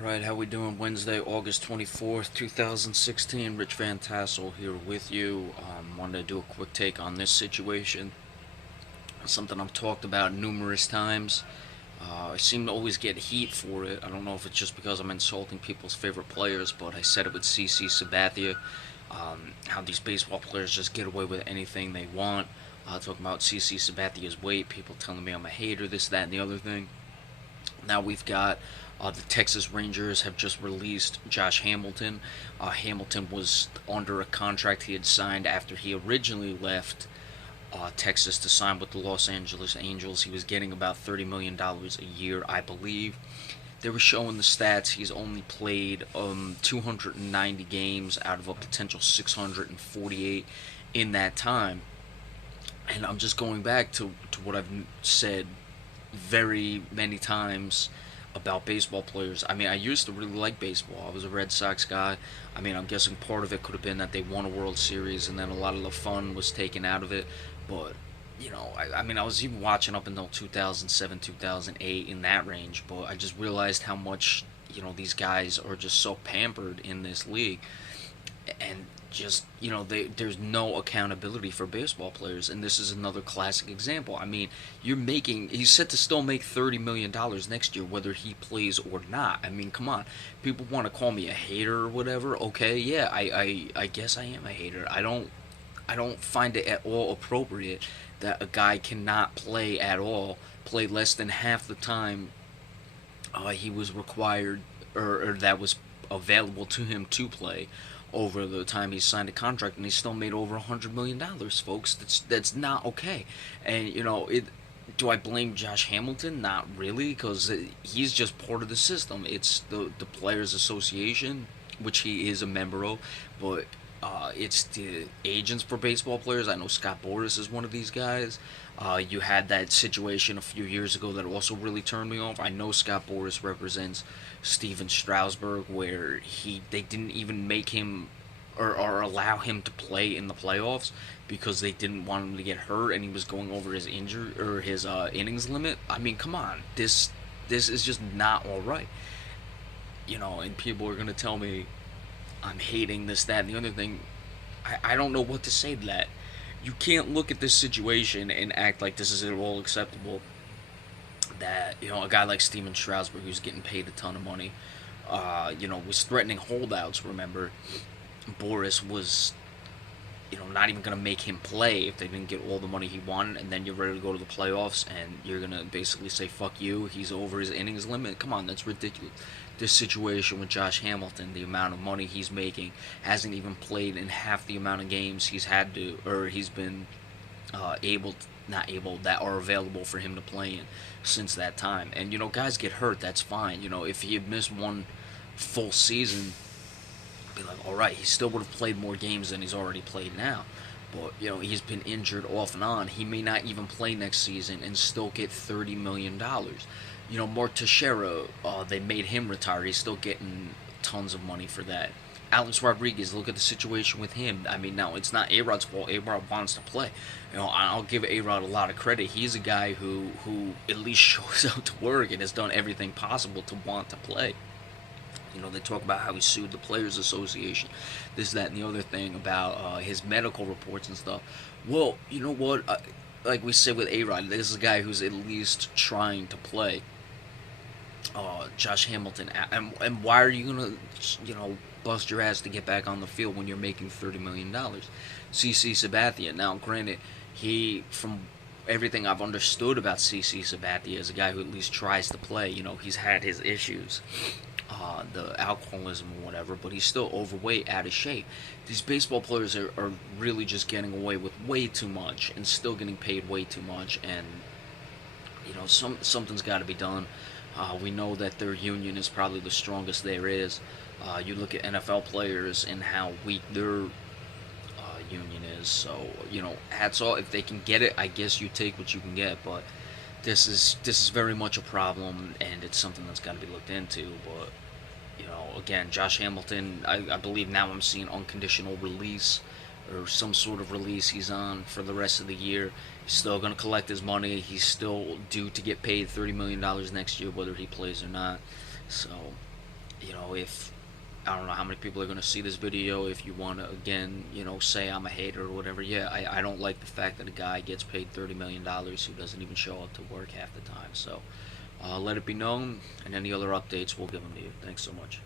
Alright, how we doing? Wednesday, August 24th, 2016. Rich Van Tassel here with you. Wanted to do a quick take on this situation. Something I've talked about numerous times. I seem to always get heat for it. I don't know if it's just because I'm insulting people's favorite players, but I said it with CC Sabathia. How these baseball players just get away with anything they want. Talking about CC Sabathia's weight, people telling me I'm a hater, this, that, and the other thing. Now we've got the Texas Rangers have just released Josh Hamilton. Hamilton was under a contract he had signed after he originally left Texas to sign with the Los Angeles Angels. He was getting about $30 million a year, I believe. They were showing the stats. He's only played 290 games out of a potential 648 in that time. And I'm just going back to what I've said very many times about baseball players. I mean, I used to really like baseball. I was a Red Sox guy. I mean, I'm guessing part of it could have been that they won a World Series and then a lot of the fun was taken out of it. But, I mean, I was even watching up until 2007, 2008 in that range. But I just realized how much, these guys are just so pampered in this league. And just there's no accountability for baseball players, and this is another classic example. I mean, he's set to still make $30 million next year whether he plays or not. I mean, come on. People want to call me a hater or whatever. Okay, yeah, I guess I am a hater. I don't find it at all appropriate that a guy cannot play at all, play less than half the time he was required, or that was available to him to play over the time he signed a contract, and he still made over $100 million, folks. That's not okay. And do I blame Josh Hamilton? Not really, because he's just part of the system. It's the Players Association, which he is a member of, but it's the agents for baseball players. I know Scott Boras is one of these guys. You had that situation a few years ago that also really turned me off. I know Scott Boras represents Steven Strasburg, where they didn't even make him or allow him to play in the playoffs because they didn't want him to get hurt, and he was going over his injury or his innings limit. I mean, come on, this is just not all right. And people are gonna tell me I'm hating this, that, and the other thing. I don't know what to say to that. You can't look at this situation and act like this is at all acceptable. That a guy like Steven Strasburg, who's getting paid a ton of money, was threatening holdouts. Remember, Boris was, not even gonna make him play if they didn't get all the money he wanted, and then you're ready to go to the playoffs, and you're gonna basically say fuck you. He's over his innings limit. Come on, that's ridiculous. This situation with Josh Hamilton, the amount of money he's making, hasn't even played in half the amount of games he's been able, not able, that are available for him to play in since that time. And guys get hurt. That's fine. If he had missed one full season, be like, all right, he still would have played more games than he's already played now. But he's been injured off and on. He may not even play next season and still get $30 million. Mark Teixeira, they made him retire. He's still getting tons of money for that. Alex Rodriguez, look at the situation with him. I mean, now it's not A-Rod's fault. A-Rod wants to play. I'll give A-Rod a lot of credit. He's a guy who at least shows up to work and has done everything possible to want to play. They talk about how he sued the Players Association, this, that, and the other thing about his medical reports and stuff. Well, you know what? Like we said with A-Rod, this is a guy who's at least trying to play. Josh Hamilton, and why are you gonna, bust your ass to get back on the field when you're making $30 million? CC Sabathia. Now, granted, from everything I've understood about CC Sabathia, is a guy who at least tries to play. He's had his issues, the alcoholism or whatever, but he's still overweight, out of shape. These baseball players are really just getting away with way too much and still getting paid way too much, and something's got to be done. We know that their union is probably the strongest there is. You look at NFL players and how weak their union is. So hats off if they can get it. I guess you take what you can get, but this is very much a problem, and it's something that's got to be looked into. But again, Josh Hamilton, I believe now I'm seeing unconditional release or some sort of release he's on for the rest of the year. He's still going to collect his money. He's still due to get paid $30 million next year, whether he plays or not. So, If I don't know how many people are going to see this video. If you want to, again, say I'm a hater or whatever, yeah, I don't like the fact that a guy gets paid $30 million who doesn't even show up to work half the time. So let it be known, and any other updates, we'll give them to you. Thanks so much.